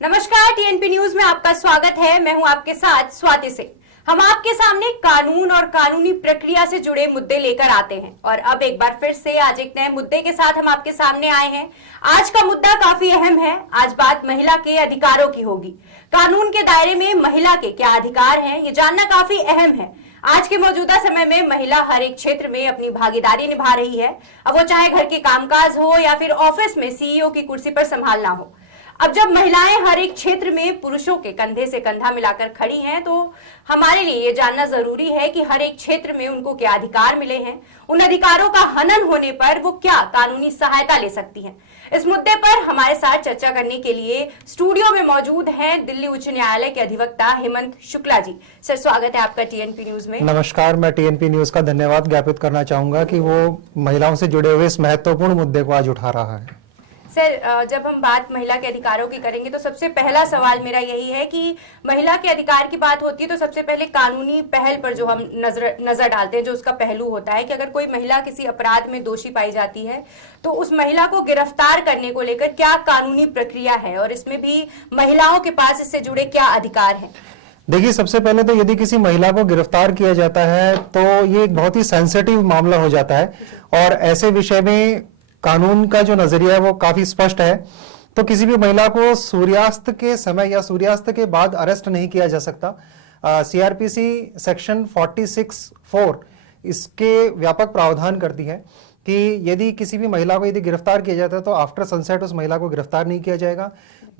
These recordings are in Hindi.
नमस्कार, टीएनपी न्यूज में आपका स्वागत है। मैं हूं आपके साथ स्वाति सिंह। हम आपके सामने कानून और कानूनी प्रक्रिया से जुड़े मुद्दे लेकर आते हैं और अब एक बार फिर से आज एक नए मुद्दे के साथ हम आपके सामने आए हैं। आज का मुद्दा काफी अहम है। आज बात महिला के अधिकारों की होगी। कानून के दायरे में महिला के क्या अधिकार हैं, ये जानना काफी अहम है। आज के मौजूदा समय में महिला हर एक क्षेत्र में अपनी भागीदारी निभा रही है, अब वो चाहे घर के कामकाज हो या फिर ऑफिस में सीईओ की कुर्सी पर संभालना हो। अब जब महिलाएं हर एक क्षेत्र में पुरुषों के कंधे से कंधा मिलाकर खड़ी हैं, तो हमारे लिए ये जानना जरूरी है कि हर एक क्षेत्र में उनको क्या अधिकार मिले हैं, उन अधिकारों का हनन होने पर वो क्या कानूनी सहायता ले सकती हैं। इस मुद्दे पर हमारे साथ चर्चा करने के लिए स्टूडियो में मौजूद हैं दिल्ली उच्च न्यायालय के अधिवक्ता हेमंत शुक्ला जी। सर, स्वागत है आपका टीएनपी न्यूज में। नमस्कार। मैं टीएनपी न्यूज का धन्यवाद ज्ञापित करना चाहूंगा कि वो महिलाओं से जुड़े हुए इस महत्वपूर्ण मुद्दे को आज उठा रहा है। सर, जब हम बात महिला के अधिकारों की करेंगे तो सबसे पहला सवाल मेरा यही है कि महिला के अधिकार की बात होती है तो सबसे पहले कानूनी पहल पर जो हम नजर डालते हैं, जो उसका पहलू होता है कि अगर कोई महिला किसी अपराध में दोषी पाई जाती है तो उस महिला को गिरफ्तार करने को लेकर क्या कानूनी प्रक्रिया है और इसमें भी महिलाओं के पास इससे जुड़े क्या अधिकार हैं। देखिए, सबसे पहले तो यदि किसी महिला को गिरफ्तार किया जाता है तो ये एक बहुत ही सेंसिटिव मामला हो जाता है और ऐसे विषय में कानून का जो नजरिया है वो काफी स्पष्ट है। तो किसी भी महिला को सूर्यास्त के समय या सूर्यास्त के बाद अरेस्ट नहीं किया जा सकता। सीआरपीसी सेक्शन 46(4) इसके व्यापक प्रावधान करती है कि यदि किसी भी महिला को यदि गिरफ्तार किया जाता है तो आफ्टर सनसेट उस महिला को गिरफ्तार नहीं किया जाएगा।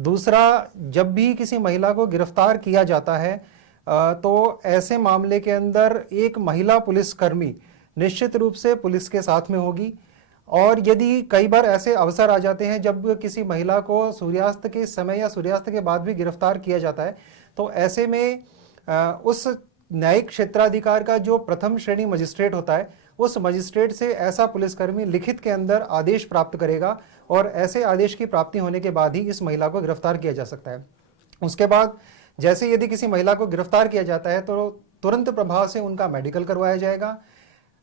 दूसरा, जब भी किसी महिला को गिरफ्तार किया जाता है तो ऐसे मामले के अंदर एक महिला पुलिसकर्मी निश्चित रूप से पुलिस के साथ में होगी। और यदि कई बार ऐसे अवसर आ जाते हैं जब किसी महिला को सूर्यास्त के समय या सूर्यास्त के बाद भी गिरफ्तार किया जाता है, तो ऐसे में उस न्यायिक क्षेत्राधिकार का जो प्रथम श्रेणी मजिस्ट्रेट होता है, उस मजिस्ट्रेट से ऐसा पुलिसकर्मी लिखित के अंदर आदेश प्राप्त करेगा और ऐसे आदेश की प्राप्ति होने के बाद ही इस महिला को गिरफ्तार किया जा सकता है। उसके बाद जैसे यदि किसी महिला को गिरफ्तार किया जाता है तो तुरंत प्रभाव से उनका मेडिकल करवाया जाएगा।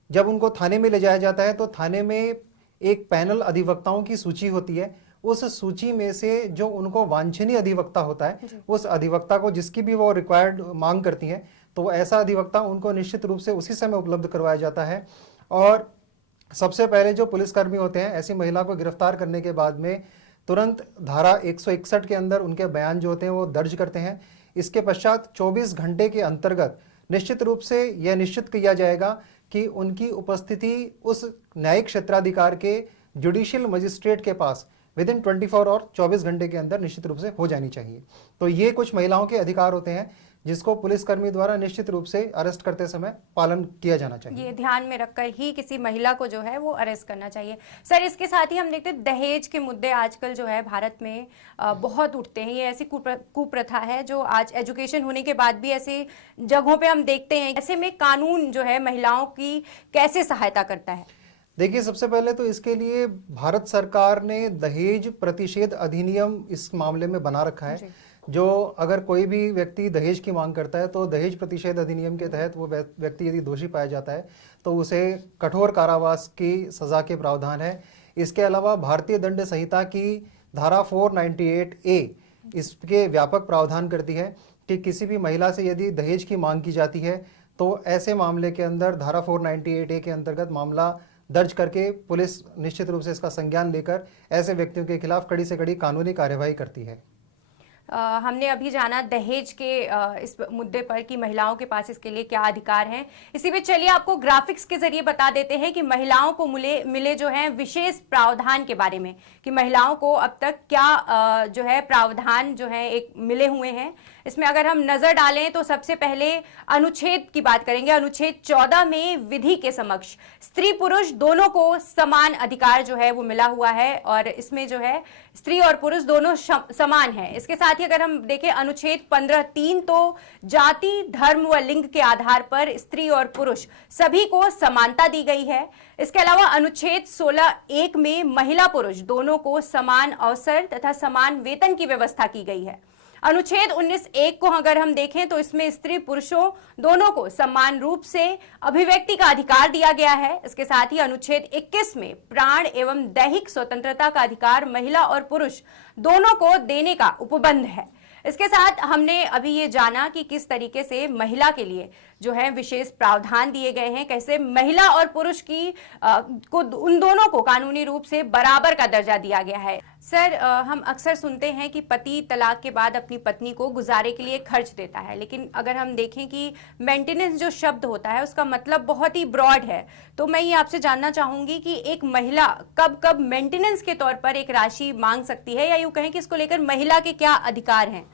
जब उनको थाने में ले जाया जाता है तो थाने में एक पैनल अधिवक्ताओं की सूची होती है। उस सूची में से जो उनको वांछनीय अधिवक्ता होता है, उस अधिवक्ता को जिसकी भी वो रिक्वायर्ड मांग करती हैं, तो ऐसा अधिवक्ता उनको निश्चित रूप से उसी समय उपलब्ध करवाया जाता है। और सबसे पहले जो पुलिसकर्मी होते हैं ऐसी महिला को गिरफ्तार करने के बाद में तुरंत धारा 161 के अंदर उनके बयान जो होते हैं वो दर्ज करते हैं। इसके पश्चात 24 घंटे के अंतर्गत निश्चित रूप से यह निश्चित किया जाएगा कि उनकी उपस्थिति उस न्यायिक क्षेत्राधिकार के जुडिशियल मजिस्ट्रेट के पास विद इन 24 और 24 घंटे के अंदर निश्चित रूप से हो जानी चाहिए। तो ये कुछ महिलाओं के अधिकार होते हैं जिसको पुलिसकर्मी द्वारा निश्चित रूप से अरेस्ट करते समय पालन किया जाना चाहिए। ये ध्यान में रखकर ही किसी महिला को जो है वो अरेस्ट करना चाहिए। सर, इसके साथ ही हम देखते हैं दहेज के मुद्दे आजकल जो है भारत में बहुत उठते हैं। ये ऐसी कुप्रथा है जो आज एजुकेशन होने के बाद भी ऐसे जगहों पे हम देखते हैं। ऐसे में कानून जो है महिलाओं की कैसे सहायता करता है? देखिए, सबसे पहले तो इसके लिए भारत सरकार ने दहेज प्रतिषेध अधिनियम इस मामले में बना रखा है। जो अगर कोई भी व्यक्ति दहेज की मांग करता है तो दहेज प्रतिषेध अधिनियम के तहत वो व्यक्ति यदि दोषी पाया जाता है तो उसे कठोर कारावास की सजा के प्रावधान है। इसके अलावा भारतीय दंड संहिता की धारा 498A इसके व्यापक प्रावधान करती है कि किसी भी महिला से यदि दहेज की मांग की जाती है तो ऐसे मामले के अंदर धारा 498A के अंतर्गत मामला दर्ज करके पुलिस निश्चित रूप से इसका संज्ञान लेकर ऐसे व्यक्तियों के खिलाफ कड़ी से कड़ी कानूनी कार्यवाही करती है। हमने अभी जाना दहेज के इस मुद्दे पर कि महिलाओं के पास इसके लिए क्या अधिकार हैं। इसी पे चलिए आपको ग्राफिक्स के जरिए बता देते हैं कि महिलाओं को मिले जो है विशेष प्रावधान के बारे में, कि महिलाओं को अब तक क्या जो है प्रावधान जो है एक मिले हुए हैं। इसमें अगर हम नजर डालें तो सबसे पहले अनुच्छेद की बात करेंगे। अनुच्छेद 14 में विधि के समक्ष स्त्री पुरुष दोनों को समान अधिकार जो है वो मिला हुआ है और इसमें जो है स्त्री और पुरुष दोनों समान है। इसके साथ ही अगर हम देखें अनुच्छेद 15(3) तो जाति, धर्म व लिंग के आधार पर स्त्री और पुरुष सभी को समानता दी गई है। इसके अलावा अनुच्छेद 16(1) में महिला पुरुष दोनों को समान अवसर तथा समान वेतन की व्यवस्था की गई है। अनुच्छेद 19(1) को अगर हम देखें तो इसमें स्त्री पुरुषों दोनों को समान रूप से अभिव्यक्ति का अधिकार दिया गया है। इसके साथ ही अनुच्छेद 21 में प्राण एवं दैहिक स्वतंत्रता का अधिकार महिला और पुरुष दोनों को देने का उपबंध है। इसके साथ हमने अभी ये जाना कि किस तरीके से महिला के लिए जो है विशेष प्रावधान दिए गए हैं, कैसे महिला और पुरुष की को उन दोनों को कानूनी रूप से बराबर का दर्जा दिया गया है। सर, हम अक्सर सुनते हैं कि पति तलाक के बाद अपनी पत्नी को गुजारे के लिए खर्च देता है, लेकिन अगर हम देखें कि मेंटेनेंस जो शब्द होता है उसका मतलब बहुत ही ब्रॉड है। तो मैं ये आपसे जानना चाहूंगी कि एक महिला कब कब मेंटेनेंस के तौर पर एक राशि मांग सकती है, या यूं कहें कि इसको लेकर महिला के क्या अधिकार हैं?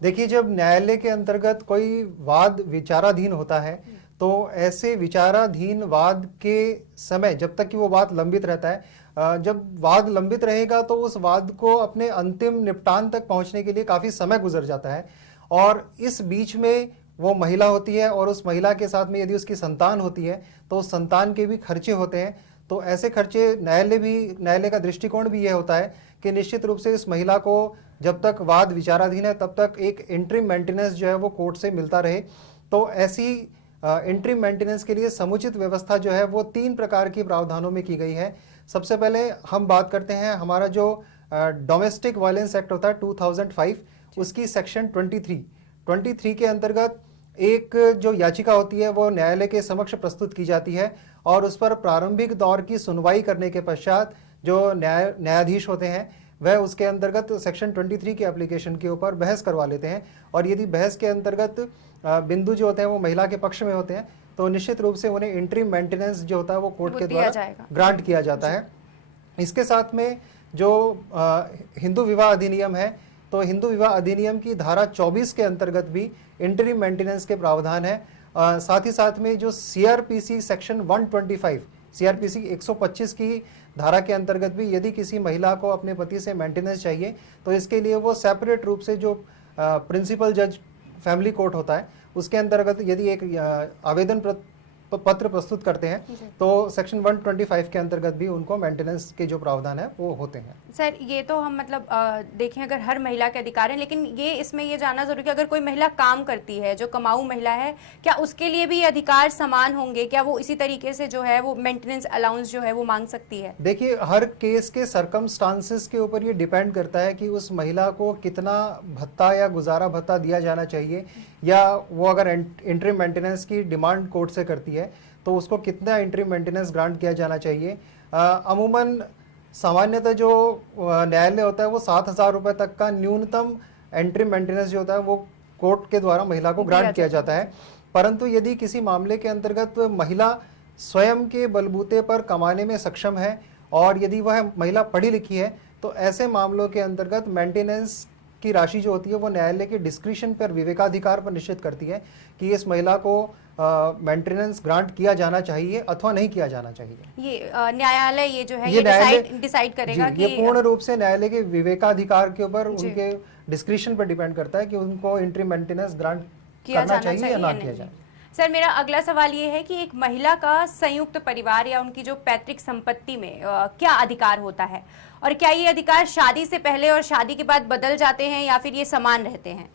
देखिए, जब न्यायालय के अंतर्गत कोई वाद विचाराधीन होता है तो ऐसे विचाराधीन वाद के समय जब तक कि वो वाद लंबित रहता है, जब वाद लंबित रहेगा तो उस वाद को अपने अंतिम निपटान तक पहुंचने के लिए काफ़ी समय गुजर जाता है। और इस बीच में वो महिला होती है और उस महिला के साथ में यदि उसकी संतान होती है तो उस संतान के भी खर्चे होते हैं। तो ऐसे खर्चे न्यायालय का दृष्टिकोण भी यह होता है कि निश्चित रूप से इस महिला को जब तक वाद विचाराधीन है तब तक एक इंटरिम मेंटेनेंस जो है वो कोर्ट से मिलता रहे। तो ऐसी इंटरिम मेंटेनेंस के लिए समुचित व्यवस्था जो है वो 3 प्रकार की प्रावधानों में की गई है। सबसे पहले हम बात करते हैं हमारा जो डोमेस्टिक वायलेंस एक्ट होता है 2005, उसकी सेक्शन 23 के अंतर्गत एक जो याचिका होती है वो न्यायालय के समक्ष प्रस्तुत की जाती है और उस पर प्रारंभिक दौर की सुनवाई करने के पश्चात जो न्यायाधीश होते हैं वह उसके अंतर्गत सेक्शन 23 के एप्लीकेशन के ऊपर बहस करवा लेते हैं। और यदि बहस के अंतर्गत बिंदु जो होते हैं वो महिला के पक्ष में होते हैं तो निश्चित रूप से उन्हें इंटरिम मेंटेनेंस जो होता है वो कोर्ट के द्वारा ग्रांट किया जाता है। इसके साथ में जो हिंदू विवाह अधिनियम है, तो हिंदू विवाह अधिनियम की धारा 24 के अंतर्गत भी इंटरिम मेंटेनेंस के प्रावधान है। साथ ही साथ में जो सीआरपीसी सेक्शन 125, सीआरपीसी 125 की धारा के अंतर्गत भी यदि किसी महिला को अपने पति से मेंटेनेंस चाहिए तो इसके लिए वो सेपरेट रूप से जो प्रिंसिपल जज फैमिली कोर्ट होता है उसके अंतर्गत यदि एक आवेदन पत्र प्रस्तुत करते हैं तो सेक्शन 125 के अंतर्गत भी उनको मेंटेनेंस के जो प्रावधान है वो होते हैं। सर, ये तो हम मतलब देखें अगर हर महिला के अधिकार हैं, लेकिन ये इसमें ये जानना जरूरी है कि अगर कोई महिला काम करती है, जो कमाऊ महिला है, क्या उसके लिए भी अधिकार समान होंगे? क्या वो इसी तरीके से जो है वो मेंटेनेंस अलाउंस जो है वो मांग सकती है? देखिए, हर केस के सर्कमस्टांसेस के ऊपर ये डिपेंड करता है कि उस महिला को कितना भत्ता या गुजारा भत्ता दिया जाना चाहिए, या वो अगर इंटरिम मेंटेनेंस की डिमांड कोर्ट से करती है तो उसको कितना इंटरिम मेंटेनेंस ग्रांट किया जाना चाहिए। अमूमन सामान्यतः जो न्यायालय होता है वो 7,000 रुपये तक का न्यूनतम इंटरिम मेंटेनेंस जो होता है वो कोर्ट के द्वारा महिला को ग्रांट किया जाता है। परंतु यदि किसी मामले के अंतर्गत महिला स्वयं के बलबूते पर कमाने में सक्षम है और यदि वह महिला पढ़ी लिखी है तो ऐसे मामलों के अंतर्गत मेंटेनेंस की राशि जो होती है वो न्यायालय के डिस्क्रिशन पर, विवेकाधिकार पर निश्चित करती है कि इस महिला को मेंटेनेंस ग्रांट किया जाना चाहिए अथवा नहीं किया जाना चाहिए। ये न्यायालय ये जो है ये डिसाइड करेगा कि ये पूर्ण रूप से न्यायालय के विवेकाधिकार के ऊपर, उनके डिस्क्रिशन पर डिपेंड करता है कि उनको इंटरिम मेंटेनेंस ग्रांट करना चाहिए या ना किया जाए। सर, मेरा अगला सवाल ये है कि एक महिला का संयुक्त परिवार या उनकी जो पैतृक संपत्ति में क्या अधिकार होता है, और क्या ये अधिकार शादी से पहले और शादी के बाद बदल जाते हैं या फिर ये समान रहते हैं?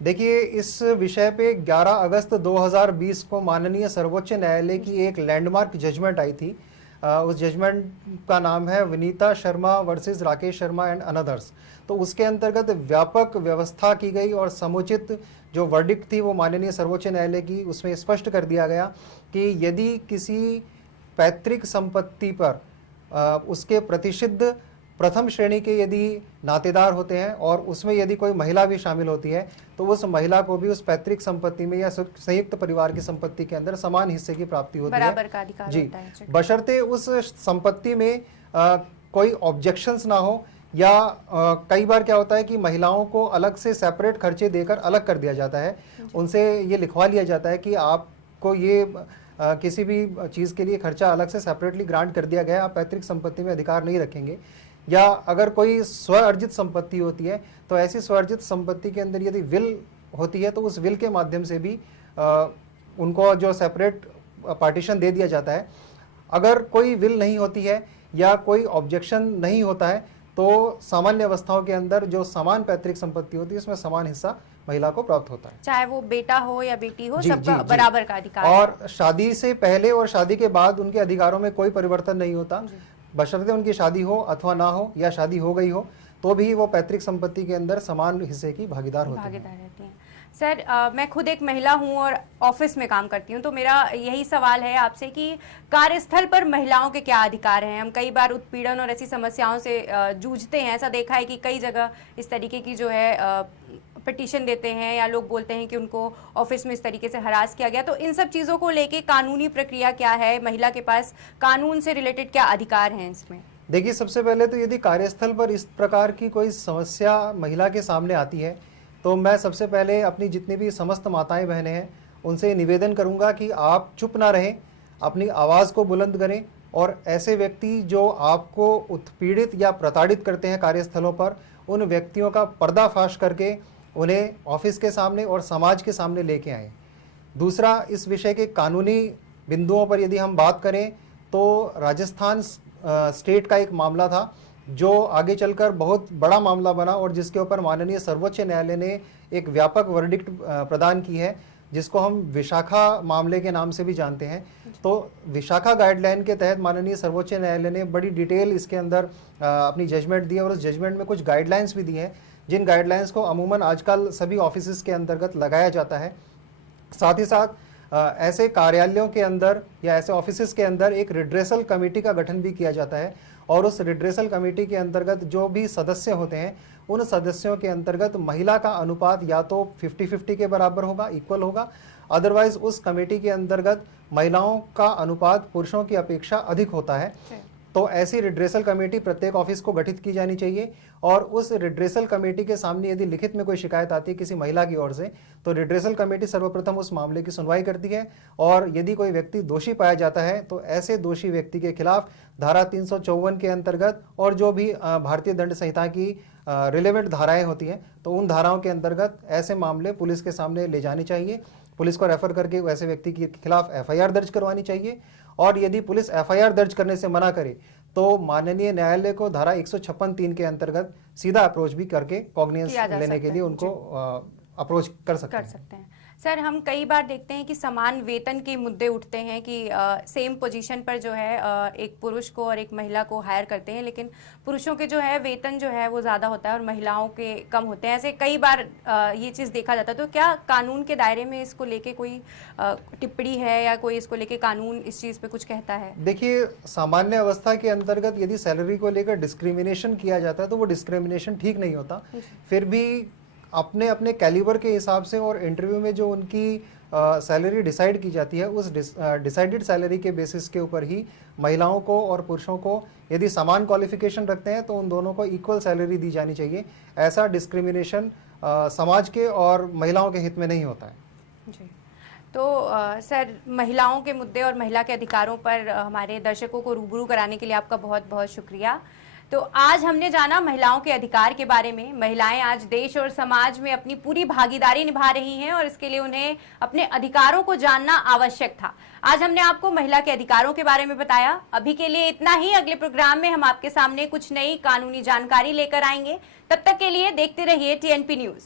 देखिए, इस विषय पे 11 अगस्त 2020 को माननीय सर्वोच्च न्यायालय की एक लैंडमार्क जजमेंट आई थी। उस जजमेंट का नाम है Vinita Sharma versus Rakesh Sharma and another's. तो उसके अंतर्गत व्यापक व्यवस्था की गई और समुचित जो वर्डिक्ट थी वो माननीय सर्वोच्च न्यायालय की, उसमें स्पष्ट कर दिया गया कि यदि किसी पैतृक संपत्ति पर उसके प्रतिषिद्ध प्रथम श्रेणी के यदि नातेदार होते हैं और उसमें यदि कोई महिला भी शामिल होती है तो उस महिला को भी उस पैतृक संपत्ति में या संयुक्त परिवार की संपत्ति के अंदर समान हिस्से की प्राप्ति होती है, बराबर का अधिकार होता है। बशर्ते उस संपत्ति में कोई ऑब्जेक्शंस ना हो, या कई बार क्या होता है कि महिलाओं को अलग से सेपरेट खर्चे देकर अलग कर दिया जाता है। उनसे ये लिखवा लिया जाता है कि आपको ये किसी भी चीज़ के लिए खर्चा अलग से सेपरेटली ग्रांट कर दिया गया है, आप पैतृक संपत्ति में अधिकार नहीं रखेंगे। या अगर कोई स्व अर्जित संपत्ति होती है तो ऐसी स्व अर्जित संपत्ति के अंदर यदि विल होती है तो उस विल के माध्यम से भी उनको जो सेपरेट पार्टीशन दे दिया जाता है। अगर कोई विल नहीं होती है या कोई ऑब्जेक्शन नहीं होता है तो सामान्य अवस्थाओं के अंदर जो समान पैतृक संपत्ति होती है उसमें समान हिस्सा महिला को प्राप्त होता है। चाहे वो बेटा हो या बेटी हो, जी, सबका जी, जी। बराबर का अधिकार है। और शादी से पहले और शादी के बाद उनके अधिकारों में कोई परिवर्तन नहीं होता, बशर्ते उनकी शादी हो अथवा ना हो, या शादी हो गई हो तो भी वो पैतृक संपत्ति के अंदर समान हिस्से की भागीदार होती है। रहती हैं। सर, मैं खुद एक महिला हूं और ऑफिस में काम करती हूं, तो मेरा यही सवाल है आपसे कि कार्यस्थल पर महिलाओं के क्या अधिकार हैं। हम कई बार उत्पीड़न और ऐसी समस्याओं से जूझते हैं। ऐसा देखा है कि कई जगह इस तरीके की जो है पिटीशन देते हैं या लोग बोलते हैं कि उनको ऑफिस में इस तरीके से हरास किया गया। तो इन सब चीज़ों को लेके कानूनी प्रक्रिया क्या है, महिला के पास कानून से रिलेटेड क्या अधिकार हैं इसमें? देखिए, सबसे पहले तो यदि कार्यस्थल पर इस प्रकार की कोई समस्या महिला के सामने आती है तो मैं सबसे पहले अपनी जितनी भी समस्त माताएं बहनें हैं उनसे निवेदन करूंगा कि आप चुप ना रहें, अपनी आवाज़ को बुलंद करें और ऐसे व्यक्ति जो आपको उत्पीड़ित या प्रताड़ित करते हैं कार्यस्थलों पर, उन व्यक्तियों का पर्दाफाश करके उन्हें ऑफिस के सामने और समाज के सामने लेके आएँ। दूसरा, इस विषय के कानूनी बिंदुओं पर यदि हम बात करें तो राजस्थान स्टेट का एक मामला था जो आगे चलकर बहुत बड़ा मामला बना और जिसके ऊपर माननीय सर्वोच्च न्यायालय ने एक व्यापक वर्डिक्ट प्रदान की है, जिसको हम विशाखा मामले के नाम से भी जानते हैं। तो विशाखा गाइडलाइन के तहत माननीय सर्वोच्च न्यायालय ने बड़ी डिटेल इसके अंदर अपनी जजमेंट दी और उस जजमेंट में कुछ गाइडलाइंस भी दी हैं, जिन गाइडलाइंस को अमूमन आजकल सभी ऑफिस के अंतर्गत लगाया जाता है। साथ ही साथ ऐसे कार्यालयों के अंदर या ऐसे ऑफिस के अंदर एक रिड्रेसल कमेटी का गठन भी किया जाता है और उस रिड्रेसल कमेटी के अंतर्गत जो भी सदस्य होते हैं उन सदस्यों के अंतर्गत महिला का अनुपात या तो 50-50 के बराबर होगा, इक्वल होगा, अदरवाइज उस कमेटी के अंतर्गत महिलाओं का अनुपात पुरुषों की अपेक्षा अधिक होता है। तो ऐसी रिड्रेसल कमेटी प्रत्येक ऑफिस को गठित की जानी चाहिए और उस रिड्रेसल कमेटी के सामने यदि लिखित में कोई शिकायत आती है किसी महिला की ओर से तो रिड्रेसल कमेटी सर्वप्रथम उस मामले की सुनवाई करती है और यदि कोई व्यक्ति दोषी पाया जाता है तो ऐसे दोषी व्यक्ति के खिलाफ धारा 354 के अंतर्गत और जो भी भारतीय दंड संहिता की रिलेवेंट धाराएं होती हैं तो उन धाराओं के अंतर्गत ऐसे मामले पुलिस के सामने ले जाने चाहिए। पुलिस को रेफर करके ऐसे व्यक्ति के खिलाफ एफआईआर दर्ज करवानी चाहिए और यदि पुलिस एफआईआर दर्ज करने से मना करे तो माननीय न्यायालय को धारा 156(3) के अंतर्गत सीधा अप्रोच भी करके कॉग्निजेंस लेने के लिए उनको अप्रोच कर सकते हैं। सर, हम कई बार देखते हैं कि समान वेतन के मुद्दे उठते हैं कि सेम पोजीशन पर जो है एक पुरुष को और एक महिला को हायर करते हैं, लेकिन पुरुषों के जो है वेतन जो है वो ज़्यादा होता है और महिलाओं के कम होते हैं। ऐसे कई बार ये चीज़ देखा जाता है। तो क्या कानून के दायरे में इसको लेके कोई टिप्पणी है या कोई इसको लेके कानून इस चीज़ पे कुछ कहता है? देखिए, सामान्य अवस्था के अंतर्गत यदि सैलरी को लेकर डिस्क्रिमिनेशन किया जाता है तो वो डिस्क्रिमिनेशन ठीक नहीं होता। फिर भी अपने अपने कैलिबर के हिसाब से और इंटरव्यू में जो उनकी सैलरी डिसाइड की जाती है उस डिसाइडेड सैलरी के बेसिस के ऊपर ही महिलाओं को और पुरुषों को यदि समान क्वालिफिकेशन रखते हैं तो उन दोनों को इक्वल सैलरी दी जानी चाहिए। ऐसा डिस्क्रिमिनेशन समाज के और महिलाओं के हित में नहीं होता है। जी, तो सर, महिलाओं के मुद्दे और महिला के अधिकारों पर हमारे दर्शकों को रूबरू कराने के लिए आपका बहुत बहुत शुक्रिया। तो आज हमने जाना महिलाओं के अधिकार के बारे में। महिलाएं आज देश और समाज में अपनी पूरी भागीदारी निभा रही हैं और इसके लिए उन्हें अपने अधिकारों को जानना आवश्यक था। आज हमने आपको महिला के अधिकारों के बारे में बताया। अभी के लिए इतना ही। अगले प्रोग्राम में हम आपके सामने कुछ नई कानूनी जानकारी लेकर आएंगे। तब तक के लिए देखते रहिए TNP न्यूज।